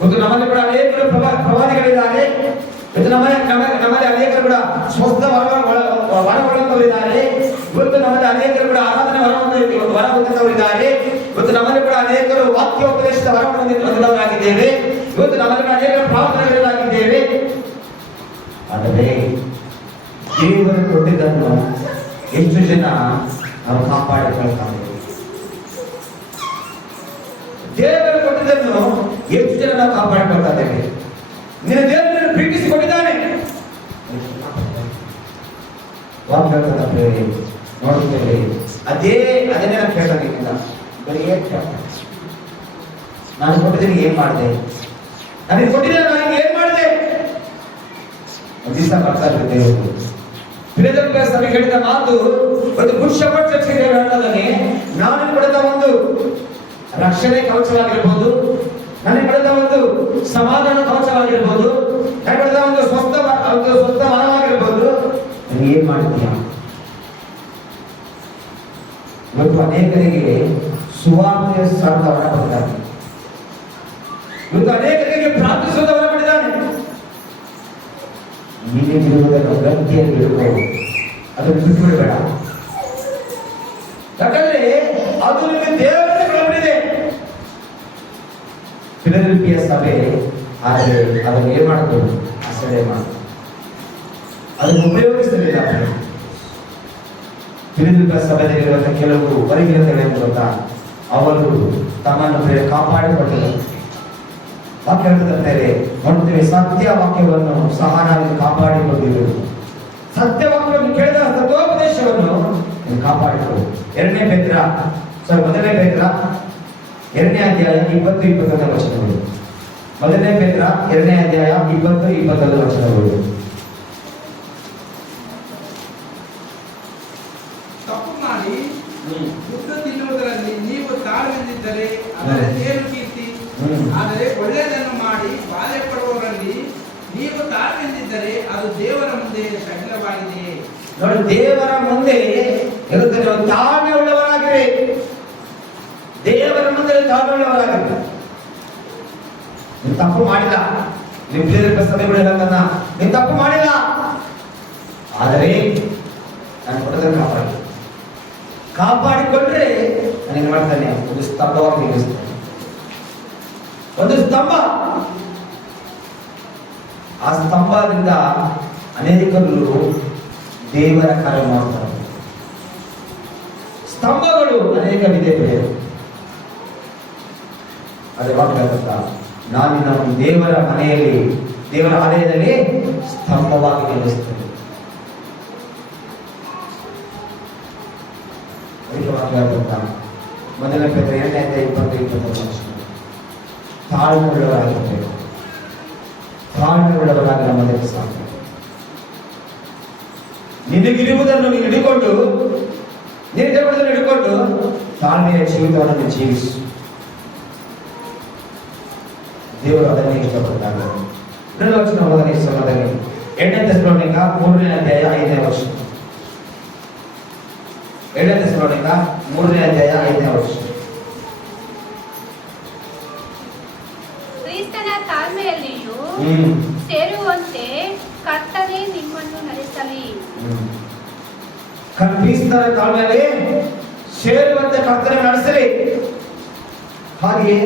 ಮತ್ತು ನಮ್ಮಲ್ಲಿ ಕೂಡ ಅನೇಕರು ಪ್ರವಾದಿಗಳಿದ್ದಾರೆ. ಇವತ್ತು ನಮ್ಮಲ್ಲಿ ಅನೇಕರು ಕೂಡ ಸ್ವಸ್ಥ ವರಗೊಳ್ಳುವವರಿದ್ದಾರೆ. ಇವತ್ತು ನಮ್ಮಲ್ಲಿ ಅನೇಕರು ಕೂಡ ಆರಾಧನೆ ವರ ಹೊಂದಿದವರಿದ್ದಾರೆ. ಇವತ್ತು ನಮ್ಮಲ್ಲಿ ಕೂಡ ಅನೇಕರು ವಾಕ್ಯೋಪದೇಶದ ವರವನ್ನು ಹೊಂದಿದವರಾಗಿದ್ದೇವೆ. ಇವತ್ತು ನಮ್ಮಲ್ಲಿ ಕೂಡ ಅನೇಕ ಪ್ರಾರ್ಥನೆಗಳಾಗಿದ್ದೇವೆ. ಆದರೆ ದೇವರು ಕೊಟ್ಟಿದ್ದನ್ನು ಎಷ್ಟು ಜನ ನಾವು ಕಾಪಾಡಿಕೊಳ್ತಾರೆ? ದೇವರು ಕೊಟ್ಟಿದ್ದನ್ನು ಎಷ್ಟು ಜನ ನಾವು ಕಾಪಾಡಿಕೊಳ್ತಾ ಇದ್ದೇವೆ? ನಿನ್ನ ದೇವರನ್ನು ಪ್ರೀತಿಸಿಕೊಂಡಿದ್ದಾನೆ. ನೋಡುತ್ತೇವೆ, ಅದನ್ನೇ ನಾನು ಕೇಳಬೇಕಿಲ್ಲ. ಬರೀ ನಾನು ಕೊಟ್ಟಿದ್ದೀನಿ, ಏನ್ ಮಾಡಿದೆ? ನನಗೆ ಕೊಟ್ಟಿದ್ದೆ, ನಾನು ಏನ್ ಮಾಡಿದೆ? ಒಂದು ದಿವಸ ಬರ್ತಾ ಇದ್ದೆ ದೇವರು ಫಿಲದೆಲ್ಫಿಯ ಸಭೆಗೆ ಹೇಳಿದ ಮಾತು, ಒಂದು ಗುಡ್ ಶೆಪರ್ಡ್ ಚರ್ಚ್ಗೆ ಹೇಳೋದಾನೆ, ನಾನು ಪಡೆದ ಒಂದು ರಕ್ಷಣೆ ಕವಚವಾಗಿರ್ಬೋದು, ನನಗೆ ಪಡೆದ ಒಂದು ಸಮಾಧಾನ ಕವಚವಾಗಿರ್ಬೋದು, ನನಗೆ ಪಡೆದ ಒಂದು ಸ್ವಸ್ಥ ಮನವಾಗಿರ್ಬೋದು, ನನಗೆ ಏನ್ ಮಾಡಿದ್ದೀಯ? ಇವತ್ತು ಅನೇಕರಿಗೆ ಸುವಾರ್ತೆಯ ಸಾರ್ಥ ವರ ಪಡೆದಿದ್ದಾನೆ. ಇವತ್ತು ಅನೇಕರಿಗೆ ಪ್ರಾರ್ಥಿಸುವುದ ವರ ಪಡೆದಿದ್ದಾನೆ. ನೀನೇ ಬಿಡುವುದನ್ನು ಗಟ್ಟಿಯಲ್ಲಿ ಇಡಬಹುದು, ಅದನ್ನು ಬಿಟ್ಟು ಬಿಡಬೇಡ. ಯಾಕಂದ್ರೆ ಅದು ನಿಮಗೆ ದೇವರಿಗೆ ಒಳಪಡಿದೆ. ಫಿಲದೆಲ್ಫಿಯ ಸಭೆ ಆದರೆ ಅದನ್ನು ಏನ್ ಮಾಡಬಹುದು? ಅಸಡ್ಡೆ ಮಾಡಬಹುದು, ಅದನ್ನು ಉಪಯೋಗಿಸಲಿಲ್ಲ. ಫಿಲದೆಲ್ಫಿಯ ಸಭೆಯಲ್ಲಿರುವಂತಹ ಕೆಲವು ಪರಿಗಣನೆಗಳನ್ನು ಗೊತ್ತಾ, ಅವರು ತಮ್ಮನ್ನು ಕಾಪಾಡಿಕೊಳ್ಳಲು ವಾಕ್ಯ ಹೇಳ್ತಾರೆ. ನೋಡ್ತೇವೆ, ಸತ್ಯ ವಾಕ್ಯವನ್ನು ಸಹ ನಾವು ಕಾಪಾಡಿಕೊಂಡಿರುವುದು. ಸತ್ಯ ವಾಕ್ಯವನ್ನು ಕೇಳಿದ ಸತ್ಯೋಪದೇಶವನ್ನು ಕಾಪಾಡಿಕೊಳ್ಳು. ಮೊದಲನೇ ಪೇತ್ರ 2ನೇ ಅಧ್ಯಾಯ 20-21 ವಚನಗಳು. ಮೊದಲನೇ ಪೇತ್ರ 2ನೇ ಅಧ್ಯಾಯ 20-21 ವಚನಗಳು. ತಪ್ಪು ಮಾಡಿ ದುಡ್ಡು ತಿನ್ನುವುದರಲ್ಲಿ ನೀವು ತಾಳ್ಮೆಯಿಂದಿದ್ದರೆ ಅದರದ್ದೇನು ಕೀರ್ತಿ? ಆದರೆ ಒಳ್ಳೆಯದನ್ನು ಮಾಡಿ ಬಾಧೆ ಪಡುವವರಲ್ಲಿ ನೀವು ತಾಳ್ಮೆಯಿಂದಿದ್ದರೆ ಅದು ದೇವರ ಮುಂದೆ ಸಡಿಲವಾಗಿದೆ. ನೋಡಿ, ದೇವರ ಮುಂದೆ ಇರುತ್ತೆ, ನೀವು ತಾಳ್ಮೆ ಉಳ್ಳವರಾಗಿರಿ. ದೇವರ ಮುಂದೆ ತಾಳ್ಮೆ ಉಳ್ಳವರಾಗಿರಿ. ನೀವು ತಪ್ಪು ಮಾಡಿಲ್ಲ, ನೀವು ಫಿಲದೆಲ್ಫಿಯ ಸಭೆಗಳು ಹೇಳೋದನ್ನ ನೀವು ತಪ್ಪು ಮಾಡಿಲ್ಲ, ಆದರೆ ನಾನು ಕೊಡೋದನ್ನು ಕಾಪಾಡಿಕೊಂಡ್ರೆ ನನಗೆ ಮಾಡ್ತಾನೆ ಒಂದು ಸ್ತಂಭವಾಗಿ ನಿಲ್ಲಿಸ್ತಾನೆ. ಒಂದು ಸ್ತಂಭ ಆ ಸ್ತಂಭದಿಂದ ಅನೇಕರು ದೇವರ ಕಾರ್ಯ ಮಾಡ್ತಾರೆ. ಸ್ತಂಭಗಳು ಅನೇಕ ವಿಧೆ ಬೇರೆ. ಅದೇ ವಾಕ್ಯ ನಾನು ನಮ್ಮ ದೇವರ ಮನೆಯಲ್ಲಿ, ದೇವರ ಆಲಯದಲ್ಲಿ ಸ್ತಂಭವಾಗಿ ನಿಲ್ಲಿಸ್ತೇನೆ. ಮೊದಲ ಪೇತ್ರ 2:20-21 ತಾಳ್ಮೆಯುಳ್ಳವರಾಗಿರಬೇಕು. ತಾಳ್ಮೆಯುಳ್ಳವರಾಗಿ ನಮ್ಮಲ್ಲಿ ಸಾಕು. ನಿನಗಿರುವುದನ್ನು ನೀನು ಹಿಡಿಕೊಂಡು, ನೀನು ಹಿಡಿಕೊಂಡು ತಾಳ್ಮೆಯ ಜೀವಿತವನ್ನು ಜೀವಿಸು. ದೇವರು ಅದನ್ನೇ ಇಷ್ಟಪಡ್ತಾರೆ. ಇನ್ನೊಂದು ವಚನ ಓದಲಿ ಸಮಯದಲ್ಲಿ 2 ಥೆಸಲೋನಿಕ 3ನೇ ಅಧ್ಯಾಯ 5ನೇ ವರ್ಷ. 2 ಥೆಸಲೋನಿಕ 3ನೇ ಅಧ್ಯಾಯ 5ನೇ ವರ್ಷ. ಕ್ರಿಸ್ತನ ತಾಳ್ಮೆಯಲ್ಲಿಯೂ ಸೇರುವಂತೆ ಕರ್ತನೇ ನಿಮ್ಮನ್ನು ನಡೆಸಲಿ. ಕ್ರಿಸ್ತನ ತಾಳ್ಮೆಯಲ್ಲಿ ಸೇರುವಂತೆ ಕರ್ತನೇ ನಡೆಸಲಿ. ಹಾಗೆಯೇ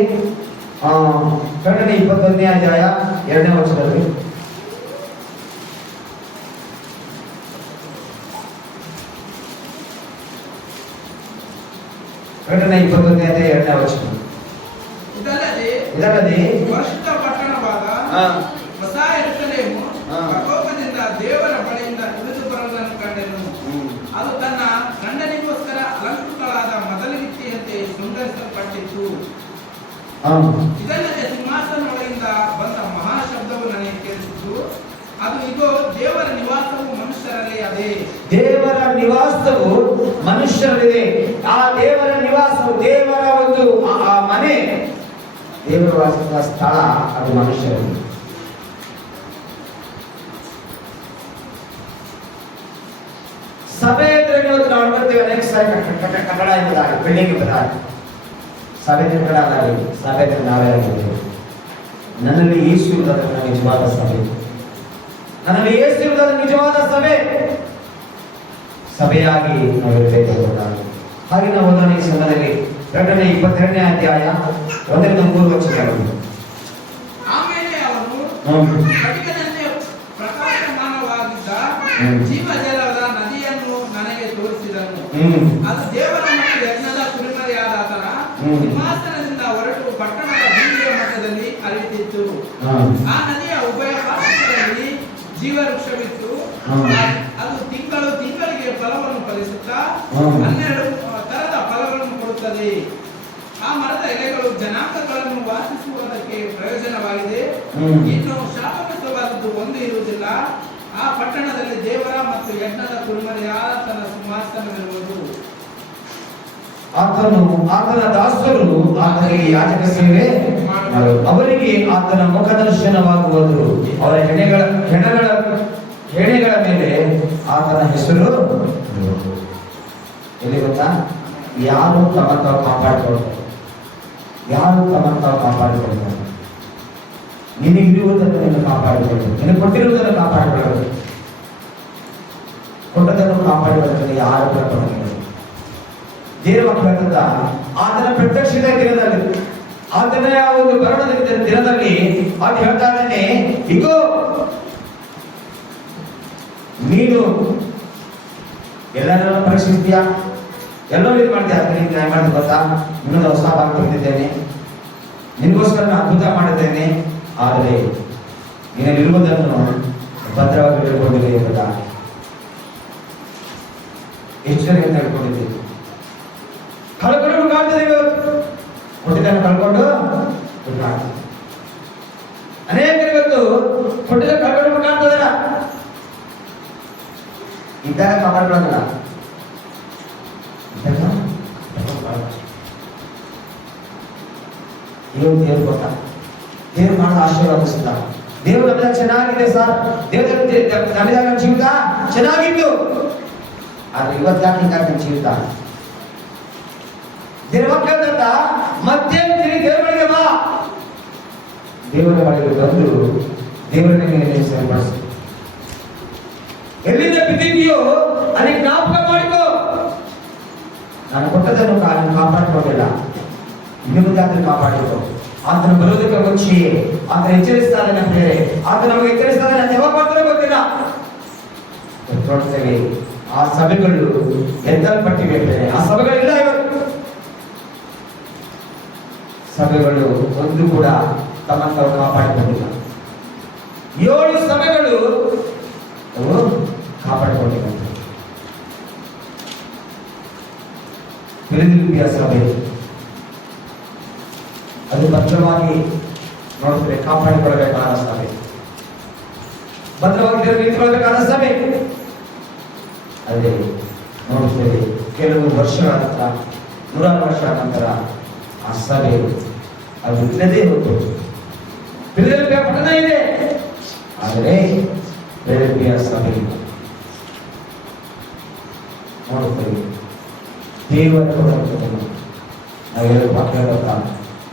ಪ್ರಕಟಣೆ 21ನೇ ಅಧ್ಯಾಯ 2ನೇ ವರ್ಷದಲ್ಲಿ ಪ್ರಕಟಣೆ 21ನೇ ಅಧ್ಯಾಯ 2ನೇ ವರ್ಷ. ಇದಲ್ಲದೆ ಪರಿಶುದ್ಧ ಪಟ್ಟಣವಾದ ಹೊಸ ಯೆರೂಸಲೇಮು ಪರಲೋಕದಿಂದ ದೇವರ ಬಳಿಯಿಂದ ಇಳಿದು ಬರುವುದನ್ನು ಕಂಡೆನು. ಅದು ತನ್ನ ಗಂಡನಿಗೋಸ್ಕರ ಅಲಂಕೃತಳಾದ ಮೊದಲಿಗಿತ್ತಿಯಂತೆ ಶೃಂಗರಿಸಲ್ಪಟ್ಟಿತ್ತು. ಇದಲ್ಲದೆ ಸಿಂಹಾಸನದೊಳಗಿಂದ ಬಂದ ಮಹಾಶಬ್ದವು ನನಗೆ ಕೇಳಿಸಿತು. ಅದು ಇದೋ ದೇವರ ನಿವಾಸವು ಮನುಷ್ಯರಲ್ಲಿ ಅದೇ. ದೇವರ ನಿವಾಸವು ಮನುಷ್ಯರಲ್ಲಿದೆ. ಆ ದೇವರ ನಿವಾಸವು, ದೇವರ ಒಂದು ಆ ಮನೆ, ದೇವರ ವಾಸದ ಸ್ಥಳ, ಅದು ಮನುಷ್ಯರಲ್ಲಿ. ಸಭೆ ಅಂದ್ರೆ ಇವತ್ತು ನಾವು ನೋಡ್ತೇವೆ ಅನೇಕ ಸಾರಿ ಕಟ್ಟಡ ಇದ್ದಾರೆ, ಬಿಲ್ಡಿಂಗ್ ಇದ್ದಾರೆ. ಸಭೆ ಕಟ್ಟಡ ಅಲ್ಲ, ಸಭೆ ನಾವೇ ಆಗಿದ್ದೇವೆ. ನನ್ನಲ್ಲಿ ಯೇಸು ಇರುವುದಾದ ನಿಜವಾದ ಸಭೆ, ನನ್ನಲ್ಲಿ ಯೇಸು ಇರುವುದಾದ ನಿಜವಾದ ಸಭೆ, ಸಭೆಯಾಗಿ ನಾವು ಇರಬೇಕಾಗುತ್ತದೆ. ಹಾಗೆ ನಾವು ಓದೋಣ ಈ ಸಮಯದಲ್ಲಿ ಪ್ರಕಟಣೆ 22ನೇ ಅಧ್ಯಾಯ 1-3 ವಚನಗಳು. ಆಮೇಲೆ ಅವನು ಕಟಿಕದಂತೆ ಪ್ರಕಾಶಮಾನವಾಗಿದ್ದ ಜೀವಜಲದ ನದಿಯನ್ನು ನನಗೆ ತೋರಿಸಿದನು. ಅದು ದೇವರ ಮತ್ತು ಯಜ್ಞದ ಕುರಿಮರಿಯಾದ ಆತನ ಸಿಂಹಾಸನದಿಂದ ಹೊರಟು ಪಟ್ಟಣದ ಬೀದಿಯ ಮಟ್ಟದಲ್ಲಿ ಹರಿಯುತ್ತಿತ್ತು. ಆ ನದಿಯ ಉಭಯ ಪಾರ್ಶ್ವಗಳಲ್ಲಿ ಜೀವವೃಕ್ಷವಿತ್ತು. ಅದು ತಿಂಗಳಿಗೆ ಫಲವನ್ನು ಫಲಿಸುತ್ತಾ 12 ತರದ ಫಲಗಳನ್ನು ಕೊಡುತ್ತದೆ. ಆ ಮರದ ಎಲೆಗಳು ಜನಾಂಗಗಳನ್ನು ವಾಸಿಸುವುದಕ್ಕೆ ಪ್ರಯೋಜನವಾಗಿದೆ. ಇನ್ನು ಶಾಪಗ್ರಸ್ತವಾದದ್ದು ಒಂದು ಇರುವುದಿಲ್ಲ. ಆ ಪಟ್ಟಣದಲ್ಲಿ ದೇವರ ಮತ್ತು ಯಜ್ಞದ ಕುರಿಮರಿಯಾದ ಆತನ ಸಿಂಹಾಸನವಿರುವುದು. ಆತನ ದಾಸರು ಆತನಿಗೆ ಯಾಜಕ ಸೇವೆ ಅವರಿಗೆ ಆತನ ಮುಖದರ್ಶನವಾಗುವುದು. ಅವರ ಹೆಣೆಗಳ ಮೇಲೆ ಆತನ ಹೆಸರು ಎಲ್ಲಿ ಗೊತ್ತಾ? ಯಾರು ತಮ್ಮ ಕಾಪಾಡಿಕೊಳ್ತಾರೆ, ಯಾರು ತಮ್ಮ ಕಾಪಾಡಿಕೊಳ್ತಾರೆ. ನಿನಗಿರುವುದನ್ನು ನೀನು ಕಾಪಾಡಿಕೊಳ್ಳಬೇಕು, ನಿನಗೆ ಕೊಟ್ಟಿರುವುದನ್ನು ಕಾಪಾಡಿಕೊಳ್ಳಬೇಕು. ಕೊಟ್ಟದನ್ನು ಕಾಪಾಡಿಕೊಳ್ಳಲು ಯಾರು ಕೊಡಬೇಕು. ದೇವರ ಮಕ್ಕಳ ಆತನ ಪ್ರತ್ಯಕ್ಷತೆ ದಿನದಲ್ಲಿ, ಆತನ ಒಂದು ಮರಣದ ದಿನದಲ್ಲಿ ಅದು ಹೇಳ್ತಾ ಇದ್ದಾನೆ, ಇಗೋ ನೀನು ಎಲ್ಲರನ್ನ ಪರೀಕ್ಷಿಸ್ತೀಯಾ, ಎಲ್ಲರೂ ಇದು ಮಾಡ್ತೀಯ. ನಿನ್ಗೆ ನ್ಯಾಯ ಮಾಡಿದ ಗೊತ್ತಾ? ಇನ್ನೊಂದು ಹೊಸ ಭಾಗ ಕೊಟ್ಟಿದ್ದೇನೆ, ನಿನಗೋಸ್ಕರ ನಾನು ಅದ್ಭುತ ಮಾಡಿದ್ದೇನೆ. ಆದರೆ ನೀನಲ್ಲಿರುವುದನ್ನು ಭದ್ರವಾಗಿ ಹಿಡಿದುಕೊಂಡಿದೆ ಗೊತ್ತಾ? ಎಷ್ಟು ಜನ ಹೇಳ್ಕೊಂಡಿದ್ದೀವಿ? ಕಳ್ಕೊಂಡು ಕಾಣ್ತದೆ, ಕೊಟ್ಟಿದ್ದನ್ನು ಕಳ್ಕೊಂಡು ಅನೇಕರು ಇವತ್ತು ಕೊಟ್ಟಿದ್ದ ಕಳ್ಕೊಂಡು ಕಾಣ್ತದಲ್ಲ, ಇದ್ದಾಗ ಕಾಪಾಡ್ಕೊಳ್ಳೋದಿಲ್ಲ. ದೇವ್ರು ಕೊಟ್ಟ, ದೇವ್ರು ಮಾಡಿದ ಆಶೀರ್ವಾದಿಸಿದ. ದೇವ್ರ ನಮ್ಮೆಲ್ಲ ಚೆನ್ನಾಗಿದೆ ಸರ್, ದೇವ್ರ ನಮ್ಮೆಲ್ಲ ಜೀವಿತ ಚೆನ್ನಾಗಿತ್ತು. ಆದ್ರೆ ಇವತ್ತು ಯಾಕೆ ಹಿಂಗಾಗ್ತದೆ ಜೀವಿತ? ದೇವ್ರ ಕೇಳ್ದಂತ ಮತ್ತೆ ದೇವ್ರ ಬಳಿಗೆ ಬಾ, ದೇವರ ಬಳಿಗೆ ಬಂದು ದೇವರನ್ನೇ ಸರಿಪಡಿಸಿ. ಎಲ್ಲಿಂದ ಬಿದ್ದಿದೆಯೋ ಅಲ್ಲಿ ಜ್ಞಾಪಕ ಮಾಡಿಕೋ. ನಾನು ಕೊಟ್ಟದನ್ನು ಕಾಪಾಡಿಕೊಂಡಿಲ್ಲ, ಇನ್ನು ಮುಂದೆ ಅದನ್ನು ಕಾಪಾಡಿಕೋ. ಆತನ ಬರೋದಕ್ಕೆ ಮುಂಚೆ ಆತನ ಎಚ್ಚರಿಸ್ತಾ ಇದ್ದಾನೆ. ಆತ ನಮಗೆ ಎಚ್ಚರಿಸ್ತಾನೆ, ನಾನು ಯಾವಾಗ ಮಾಡ್ತಾನೆ ಗೊತ್ತಿಲ್ಲ. ನೋಡ್ತೇವೆ ಆ ಸಭೆಗಳು ಎತ್ತಲ್ಪಟ್ಟಿವೆ. ಆ ಸಭೆಗಳಿಲ್ಲ ಇವತ್ತು. ಸಭೆಗಳು ಒಂದು ಕೂಡ ತಮ್ಮನ್ನು ತಾವು ಕಾಪಾಡಿಕೊಂಡಿಲ್ಲ. 7 ಸಭೆಗಳು ಅವು ಕಾಪಾಡಿಕೊಂಡಿಲ್ಲ. ಫಿಲದೆಲ್ಫಿಯ ಸಭೆ ಅದು ಭದ್ರವಾಗಿ ನೋಡ್ತೇವೆ, ಕಾಪಾಡಿಕೊಳ್ಳಬೇಕಾದ ಸಭೆ, ಭದ್ರವಾಗಿ ನಿಂತುಕೊಳ್ಳಬೇಕಾದ ಸಭೆ. ಅದೇ ನೋಡ್ತೇವೆ ಕೆಲವು ವರ್ಷಗಳ ನಂತರ, 100 ವರ್ಷಗಳ ನಂತರ ಆ ಸಭೆ ಅದು ಇಲ್ಲದೆ ಹೋಗ್ತದೆ. ಫಿಲದೆಲ್ಫಿಯ ಪಟ್ಟಣ ಇದೆ, ಆದರೆ ಫಿಲದೆಲ್ಫಿಯ ಸಭೆ ನೋಡುತ್ತೇವೆ. ದೇವರ ನಾವೆಲ್ಲರೂ ವಾಕ್ಯ ಹೇಳ್ತಾ,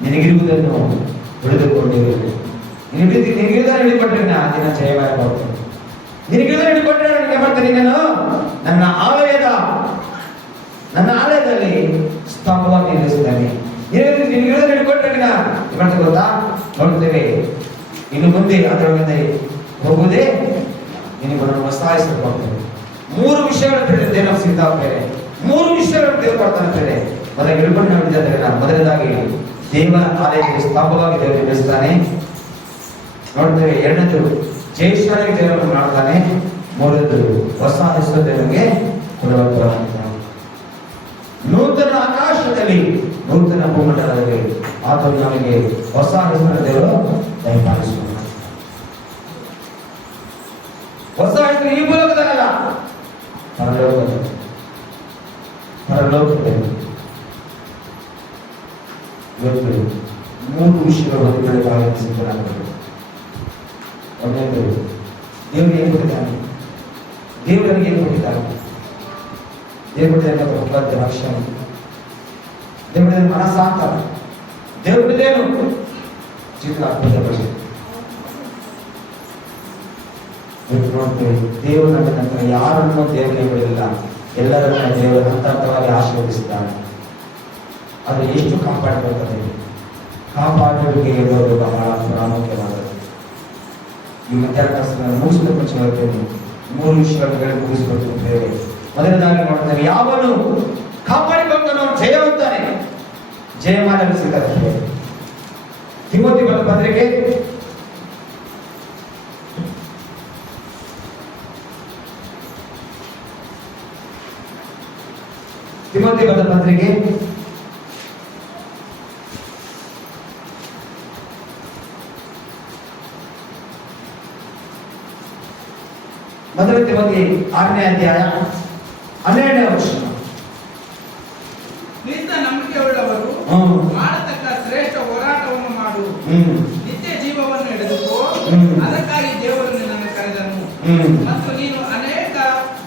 ನಿನಗಿರುವುದನ್ನು ಹಿಡಿದುಕೊಂಡಿರುವುದು, ನಿನಗಿರುವುದನ್ನು ಹಿಡಿದುಕೊಂಡ್ರೆ ಆ ದಿನ ಜಯವಾಗಿ ಬರ್ತೇನೆ. ನಿನಗಿರುವುದನ್ನು ಹಿಡಿದುಕೊಂಡ್ರೆ ನನಗೆ ಮಾಡ್ತೇನೆ, ನಾನು ನನ್ನ ಆಲಯದಲ್ಲಿ ಸ್ತಂಭವಾಗಿ ನಿಲ್ಲಿಸ್ತೇನೆ. ನಿನಗಿರುವುದನ್ನು ಹಿಡಿದುಕೊಂಡ್ರೆ ಮಾಡ್ತೇವೆ ಗೊತ್ತಾ. ನೋಡ್ತೇವೆ ಇನ್ನು ಮುಂದೆ ಅದರೊಳಗೆ ಹೋಗುವುದೇ ನಿನಗೆ ಹೊಸ ಹೆಸರು ಕೊಡ್ತೇವೆ. 3 ವಿಷಯಗಳು ದೇವರು ಸಿದ್ಧಾಗ್ತೇವೆ. 3 ವಿಷಯಗಳು ದೇವರು ಕೊಡ್ತಾನೆ. ಮೊದಲ ಹಿಡ್ಕೊಂಡು ನೋಡಿದ್ರೆ ಮೊದಲನೇದಾಗಿ ದೇವರ ಆಲಯದಲ್ಲಿ ಸ್ತಂಭವಾಗಿ ದೇವರು ನಿಲ್ಲಿಸ್ತಾನೆ. ನೋಡ್ತೇವೆ. 2ನೇದು ಜಯಶಾಲಿಯಾಗಿ ದೇವರನ್ನು ಮಾಡ್ತಾನೆ. 3ನೇದು ಹೊಸ ಹೆಸರು ದೇವರಿಗೆ ಕೊಡುವಂತ ನೂತನ ಆಕಾಶದಲ್ಲಿ ನೂತನ ಭೂಮಂಡಲದಲ್ಲಿ ಆತನು ನಮಗೆ ಹೊಸ ಹೆಸರು ದೇವರು ದಯಪಾಲಿಸುವ. ಹೊಸ ಹೆಸರು ಈ ಮೂಲಕದಲ್ಲ, ಪರಲೋಕದಲ್ಲಿ. ಇವತ್ತು 3 ವಿಷಯಗಳು ಹೊಂದಿಕೊಳ್ಳಬೇಕಾಗಿ ಸಿದ್ಧರಾಗಬೇಕು. ಒಂದನೇದು ದೇವರು ಏನು ಕೊಟ್ಟಿದ್ದಾನೆ, ದೇವರಿಗೆ ಏನು ಕೊಟ್ಟಿದ್ದಾನೆ. ದೇವರದೇನು ಉಪಲಬ್ಧ ಲಕ್ಷಣ, ದೇವರದೇನು ಮನಸ್ಸಾಂತ, ದೇವರದೇನು ಚಿತ್ರ ಅದ್ಭುತ. ನೋಡ್ತೇವೆ ದೇವರು ನಮ್ಮ ನಂತರ ಯಾರನ್ನು ದೇವರಿಗೆ ಬಿಡಲಿಲ್ಲ, ಎಲ್ಲರನ್ನ ದೇವರು ಹಂತವಾಗಿ ಆಶೀರ್ವದಿಸಿದ್ದಾನೆ. ಅದು ಎಷ್ಟು ಕಾಪಾಡಬೇಕಾಗಿದೆ, ಕಾಪಾಡುವಿಕೆ ಇರುವುದು ಬಹಳ ಪ್ರಾಮುಖ್ಯವಾದದ್ದು. ಈ ಮಧ್ಯಾಹ್ನ ಮುಗಿಸಿದ ಮುಂಚೆ ಹೇಳ್ತೇನೆ, 3 ವಿಷಯಗಳನ್ನು ಮುಗಿಸಿಕೊಟ್ಟಿದ್ದೇವೆ. ಮೊದಲನೇದಾಗಿ ನೋಡ್ತೇವೆ, ಯಾವನು ಕಾಪಾಡಿಕೊಂಡನು ಜಯವಂತಾನೆ, ಜಯಮಾನ ಸಿಗುತ್ತದೆ. ತಿಮೋಥಿ ಬರೆದ ಪತ್ರಿಕೆ 6ನೇ ಅಧ್ಯಾಯ 12ನೇ ವಚನ. ನಿನ್ನ ನಂಬಿಕೆಯುಳ್ಳವರು ಮಾಡತಕ್ಕ ಶ್ರೇಷ್ಠ ಹೋರಾಟವನ್ನು ಮಾಡು, ನಿತ್ಯ ಜೀವವನ್ನು ಹಿಡಿದುಕೋ, ಅದಕ್ಕಾಗಿ ದೇವರು ನಿನ್ನನ್ನು ಕರೆದನು ಮತ್ತು ನೀನು ಅನೇಕ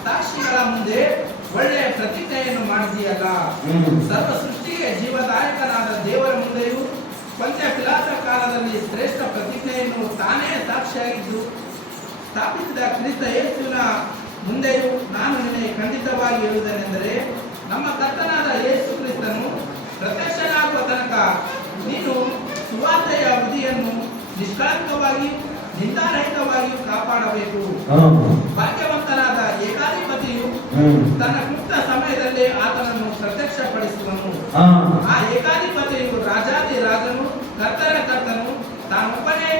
ಸಾಕ್ಷಿಗಳ ಮುಂದೆ ಒಳ್ಳೆಯ ಪ್ರತಿಜ್ಞೆಯನ್ನು ಮಾಡಿದೆಯಲ್ಲ. ಸರ್ವ ಸೃಷ್ಟಿಗೆ ಜೀವದಾಯಕನಾದ ದೇವರ ಮುಂದೆಯೂ ಪಂಚ ಪಿಲಾತ ಕಾಲದಲ್ಲಿ ಶ್ರೇಷ್ಠ ಪ್ರತಿಜ್ಞೆಯನ್ನು ತಾನೇ ಸಾಕ್ಷಿಯಾಗಿದ್ದು ಸ್ಥಾಪಿಸಿದ ಕ್ರಿಸ್ತ ಯೇಸುವಿನ ಮುಂದೆಯೂ ನಾನು ನಿನಗೆ ಖಂಡಿತವಾಗಿ ಹೇಳುವುದೇನೆಂದರೆ, ನಮ್ಮ ಕರ್ತನಾದ ಯೇಸು ಕ್ರಿಸ್ತನು ಪ್ರತ್ಯಕ್ಷನಾಗುವ ತನಕ ನೀನು ಸುವಾರ್ತೆಯ ಅವಧಿಯನ್ನು ನಿಷ್ಕಳಂಕವಾಗಿಯೂ ನಿಂದಾರಹಿತವಾಗಿಯೂ ಕಾಪಾಡಬೇಕು. ಭಾಗ್ಯವಂತನಾದ ಏಕಾಧಿಪತಿಯು ತನ್ನ ಮುಕ್ತ ಸಮಯದಲ್ಲಿ ಆತನನ್ನು ಪ್ರತ್ಯಕ್ಷಪಡಿಸುವನು. ಆ ಏಕಾಧಿಪತಿಯು ರಾಜಾದಿ ರಾಜನು, ಕರ್ತರ ಕರ್ತನು, ತಾನೊಬ್ಬನೇ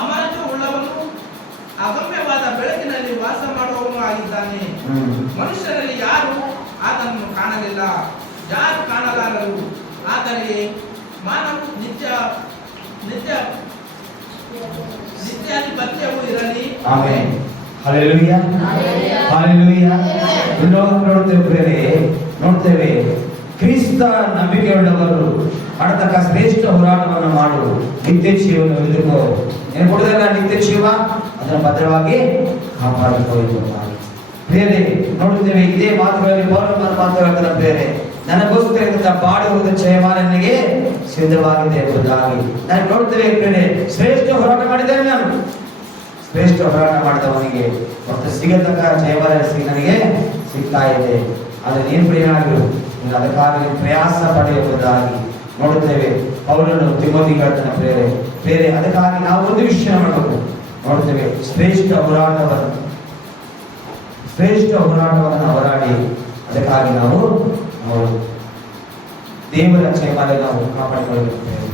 ಅಮರತ್ವ ಉಳ್ಳವನು, ಅಗಮ್ಯವಾದ ಬೆಳಕಿನಲ್ಲಿ ವಾಸ ಮಾಡುವವನು ಆಗಿದ್ದಾನೆ. ಮನುಷ್ಯರಲ್ಲಿ ಯಾರು ಆತನನ್ನು ಕಾಣಲಿಲ್ಲ, ಯಾರು ಕಾಣಲಾರರು. ಆತನಿಗೆ ಮಾನವ ನಿತ್ಯಾಧಿಪತ್ಯವೂ ಇರಲಿ. ಆಮೆನ್. Hallelujah, hallelujah. ನೋಡ್ತೇವೆ ಕ್ರಿಸ್ತ ನಂಬಿಕೆಯುಳ್ಳವರು ಮಾಡತಕ್ಕ ಶ್ರೇಷ್ಠ ಹೋರಾಟವನ್ನು ಮಾಡು, ನಿತ್ಯ ಜೀವನ ಹಿಡಿದುಕೋ. ಏನು ಕೊಡುವುದಲ್ಲ ನಿತ್ಯ ಜೀವ, ಅದನ್ನು ಭದ್ರವಾಗಿ ಕಾಪಾಡಿಕೊಳ್ಳುತ್ತಾರೆ. ಬೇರೆ ನೋಡುತ್ತೇವೆ ಇದೇ ಮಾತುಗಳಲ್ಲಿ ಪೌರನ ಮಾತು ಹೇಳ್ತಾರೆ, ಬೇರೆ ನನಗೋಸ್ಕರ ಬಾಡುವುದು ಜಯಮಾನನಿಗೆ ಸಿದ್ಧವಾಗಿದೆ ಎಂಬುದಾಗಿ ನಾನು ನೋಡುತ್ತೇವೆ. ಬೇರೆ ಶ್ರೇಷ್ಠ ಹೋರಾಟ ಮಾಡಿದ್ದೇನೆ, ನಾನು ಶ್ರೇಷ್ಠ ಹೋರಾಟ ಮಾಡಿದವನಿಗೆ ಮತ್ತು ಸಿಗತಕ್ಕ ಜಯಮಾನ ನನಗೆ ಸಿಗ್ತಾ ಇದೆ. ಅದನ್ನು ಏನು ಪ್ರಿಯನಾಗಿರು, ಅದಕ್ಕಾಗಿ ಪ್ರಯಾಸ ಪಡೆಯುವುದಾಗಿ ನೋಡುತ್ತೇವೆ. ಪೌಲನು ತಿಮೋಥಿಗೆ ಹೇಳ್ತಾನೆ, ಬೇರೆ ಅದಕ್ಕಾಗಿ ನಾವು ಒಂದು ವಿಷಯ ಮಾಡಬೇಕು. ನೋಡುತ್ತೇವೆ, ಶ್ರೇಷ್ಠ ಹೋರಾಟವನ್ನು ಹೋರಾಡಿ ಅದಕ್ಕಾಗಿ ನಾವು ದೇವರ ಕ್ಷೇಮದಲ್ಲಿ ನಾವು ಕಾಪಾಡಿಕೊಳ್ಳುತ್ತೇವೆ.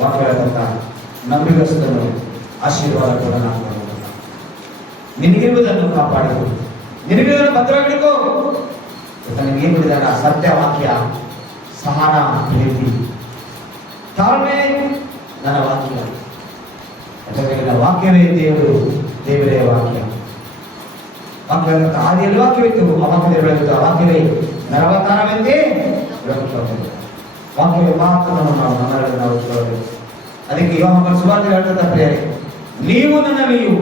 ವಾಕ್ಯದಂತ ನಂಬಿಗಸ್ತನು ಆಶೀರ್ವಾದ ಕೊಡನಾಗುವುದು. ನಿನಗಿರುವುದನ್ನು ಕಾಪಾಡಿಕೊ, ನಿನಗಿರುವುದನ್ನು ಭದ್ರವಾಗಿಡಿಕೋ. ನಿನಗೇನು ಬಿಡಿದಾನ? ಸತ್ಯವಾಕ್ಯ, ಸಹನ, ಪ್ರೀತಿ, ತಾಳ್ಮೆ ನನ್ನ ವಾಕ್ಯ. ಯಾಕಂದ್ರೆ ನನ್ನ ವಾಕ್ಯವೇ ದೇವರೇ ವಾಕ್ಯ. ವಾಕ್ಯದಂತ ಆದಿಯಲ್ಲಿ ವಾಕ್ಯವಿತ್ತು, ಅವಾಕ್ಯದಲ್ಲಿ ಬೆಳೆದಿತ್ತು, ಆ ವಾಕ್ಯವೇ ನರವತಾರವೆಂದೇ ಬೆಳಗುತ್ತದೆ. ವಾಕ್ಯವೇ ಮಾತನ್ನು ನಾವು ನಮ್ಮಲ್ಲಿ ನಾವು ಕೇಳಬೇಕು. ಅದಕ್ಕೆ ಯೋಹಾನನ ಸುವಾರ್ತೆ ಹೇಳ್ತದ ಪ್ರಿಯರೇ, ನೀವು ನನ್ನಲ್ಲಿಯೂ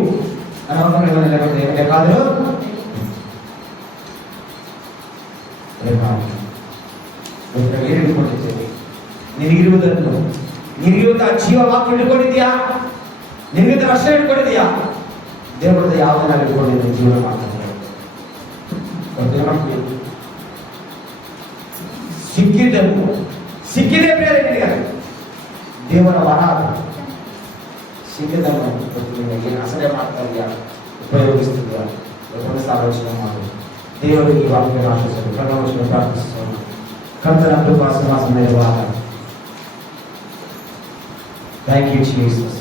ನನ್ನ ಮಕ್ಕಳಿಗೆ ಬೇಕಾದರೂ ಹಿಡಿದುಕೊಂಡಿದ್ದೇವೆ. ನಿನಗಿರುವುದನ್ನು, ನಿನಗಿರುವಂತಹ ಜೀವ ವಾಕ್ಯ ಹಿಡ್ಕೊಂಡಿದ್ಯಾ? ನಿನಗಿಂತ ವರ್ಷ ಹಿಡ್ಕೊಂಡಿದ್ಯಾ? ದೇವರದ ಯಾವುದನ್ನ ಹಿಡ್ಕೊಂಡಿದ್ದೆ ಜೀವನ ಮಾಡ್ತಾರೆ. ಸಿಕ್ಕಿದೆ ಬೇರೆ ನಿನಗೆ ದೇವರ ವರ. ಸಿಕ್ಕಿದನ್ನು ಏನು ಅಸಲೆ ಮಾಡ್ತಾ ಇದೆಯಾ, ಉಪಯೋಗಿಸ್ತಿದ್ಯಾ? ಆಲೋಚನೆ ಮಾಡಿ ದೇವರಿಗೆ ಈ ವಾಕ್ಯ ಆಶಿಸಲು ಪ್ರಣವಶನ ಪ್ರಾರ್ಥಿಸೋಣ. ಕರ್ತನ ಕೃಪಾ ಸಿಂಹಾಸನ ಮೇಲೆ ವಾದ. Thank you Jesus.